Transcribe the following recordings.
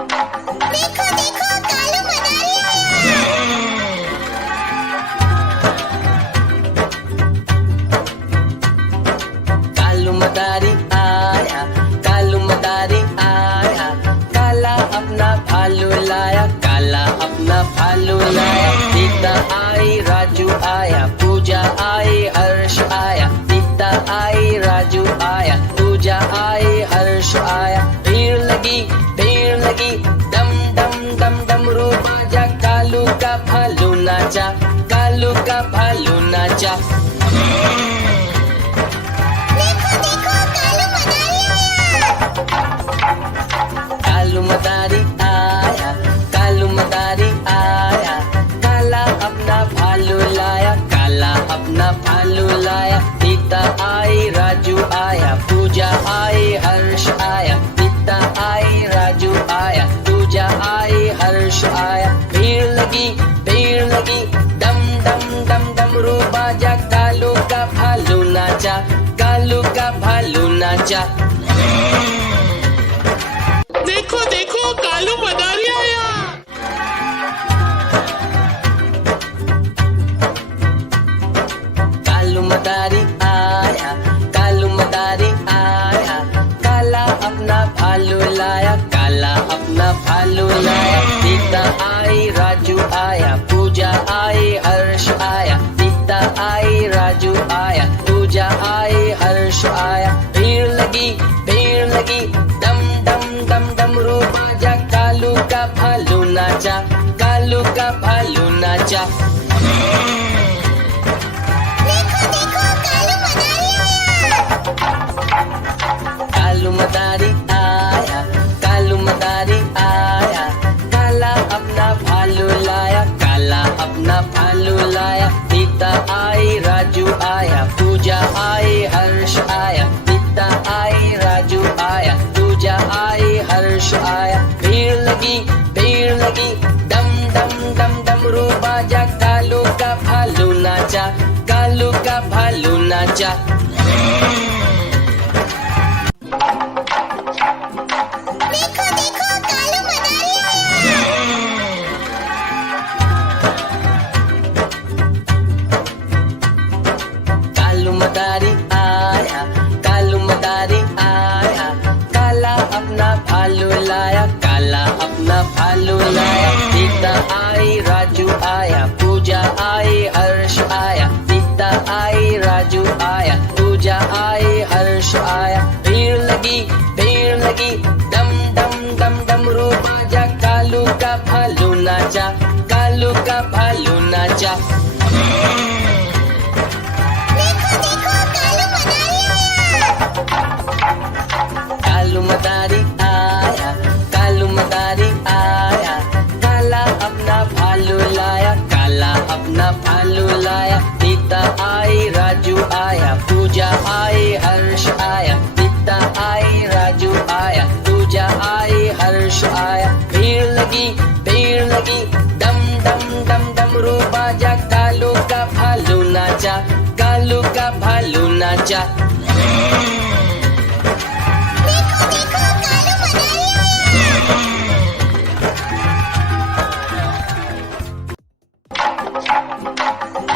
देखो देखो कालू मदारी आया। कालू मदारी आया, कालू मदारी आया, काला अपना भालू लाया, काला अपना भालू लाया। सीता आई, राजू आया, पूजा आई, हर्ष आया। सीता आई, राजू आया, पूजा आई, हर्ष आया। भीड़ लगी, डम डम डम डमरू बाजा, कालू का भालू नाचा, कालू का भालू नाचा। देखो देखो कालू मदारी आया। कालू मदारी आया, कालू मदारी आया, काला अपना भालू लाया, काला अपना भालू लाया। सीता आई, राजू आया, पूजा आई, हर्ष आया। सीता आई, राजू आया, पूजा आई, हर्ष आया। भीड़ लगी, डम डम डम डमरू बाजा, कालू का भालू नाचा, कालू का भालू नाचा। देखो देखो कालू मदारी आया। कालू मदारी आया, कालू मदारी आया, काला अपना भालू लाया, काला अपना भालू लाया। सीता आई, राजू आया, पूजा आई, हर्ष आया। सीता आई, राजू आया, पूजा आई, हर्ष आया। भीड़ लगी, डम डम डम डमरू बाजा, कालू का भालू नाचा, कालू का भालू नाचा। देखो देखो कालू मदारी आया, कालू मदारी आया, काला अपना भालू लाया, काला अपना भालू लाया। सीता आई, राजू आया, पूजा आई, हर्ष आया। सीता आई, राजू आया, पूजा आई, हर्ष आया। भीड़ लगी, डम डम डम डमरू बाजा, कालू का भालू नाचा, कालू का भालू नाचा। देखो देखो कालू मदारी आया। कालू मदारी आया, कालू मदारी आया, काला अपना भालू लाया, काला अपना भालू लाया। सीता आई, राजू आया, पूजा आई, हर्ष आया। सीता आई, राजू आया, पूजा आई, हर्ष आया। भीड़ लगी, डम डम डम डमरू बाजा, कालू का भालू नाचा, कालू का भालू नाचा। देखो देखो कालू मदारी आया, कालू मदारी आया, काला अपना भालू लाया, काला अपना भालू लाया। सीता आई, राजू आया, पूजा आई, हर्ष आया। सीता आई, राजू आया, पूजा आई, हर्ष आया। भीड़ लगी, डम डम डम डमरू बाजा, कालू का भालू नाचा, कालू का भालू नाचा।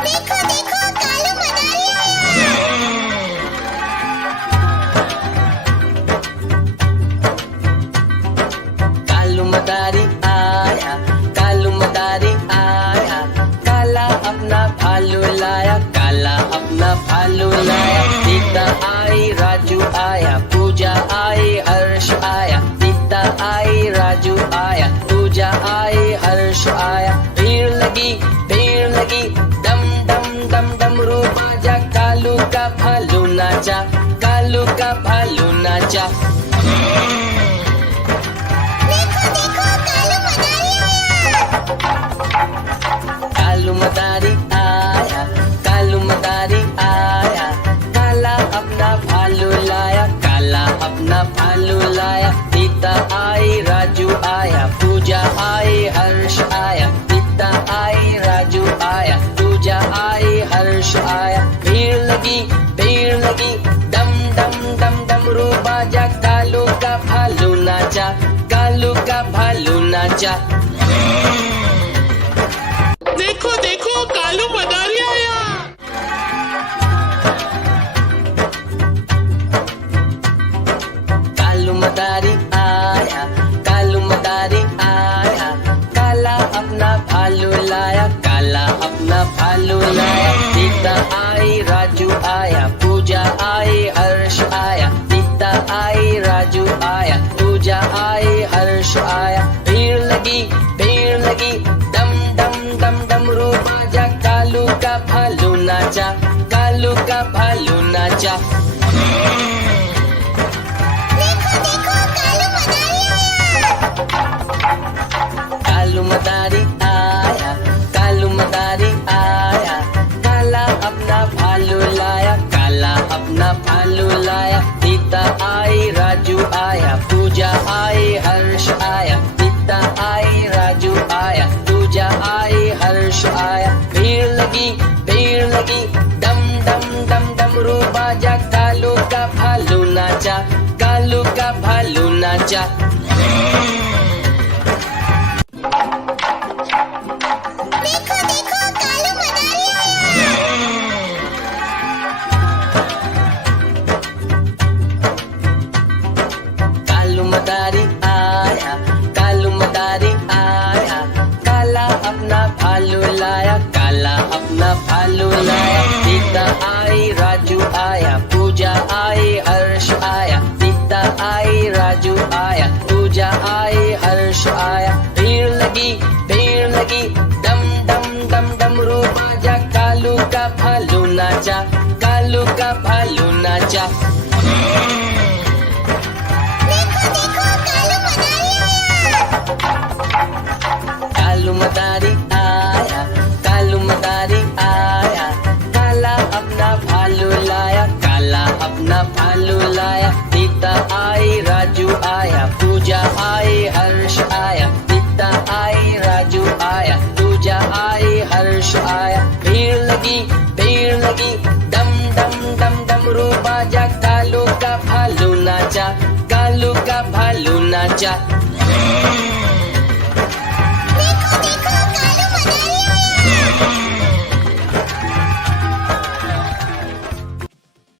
देखो देखो कालू मदारी आया। कालू मदारी आया, कालू मदारी आया, काला अपना भालू लाया, काला अपना भालू लाया। सीता आई, राजू आया, पूजा आई, हर्ष आया। सीता आई, राजू आया, पूजा आई, हर्ष आया। भीड़ लगी, डम डम डम डमरू बाजा, कालू का भालू नाचा, कालू का भालू नाचा। कालू मदारी आया, कालू मदारी आया, काला अपना भालू लाया, काला अपना भालू लाया। सीता आई, राजू आया, पूजा आई, हर्ष आया। सीता आई, राजू आया, पूजा आई, हर्ष आया। भीड़ लगी, डम डम डम डमरू बाजा, कालू का भालू नाचा, कालू का भालू नाचा। देखो देखो कालू मदारी आया। कालू मदारी आया, कालू मदारी आया, काला अपना भालू लाया, काला अपना भालू लाया। सीता आई, राजू आया, पूजा आई, हर्ष आया। सीता आई, राजू आया, पूजा आई, हर्ष आया। भीड़ लगी, डम डम डम डमरू बाजा, कालू का भालू नाचा, कालू का भालू नाचा। कालू मदारी आया। कालू मदारी आया, काला अपना भालू लाया, काला अपना भालू लाया। सीता आई, राजू आया, पूजा आई, हर्ष आया। सीता आई, राजू आया, पूजा आई, हर्ष आया। भीड़ लगी, डम डम डम डमरू बाजा, कालू का भालू नाचा, कालू का भालू नाचा। देखो देखो कालू मदारी आया। कालू मदारी आया, कालू मदारी आया, काला अपना भालू लाया, काला अपना भालू लाया। सीता आई, राजू आया, पूजा आई, हर्ष आया। सीता आई, राजू आया, पूजा आई, हर्ष आया। भीड़ लगी, डम डम डम डमरू बाजा, कालू का भालू नाचा, कालू का भालू नाचा। कालू मदारी आया। कालू मदारी आया, काला अपना भालू लाया, काला अपना भालू लाया। सीता आई, राजू आया, पूजा आई, हर्ष आया। सीता आई, राजू आया, पूजा आई, हर्ष आया। भीड़ लगी, डम डम डम डमरू बाजा, कालू का भालू नाचा, कालू का भालू नाचा।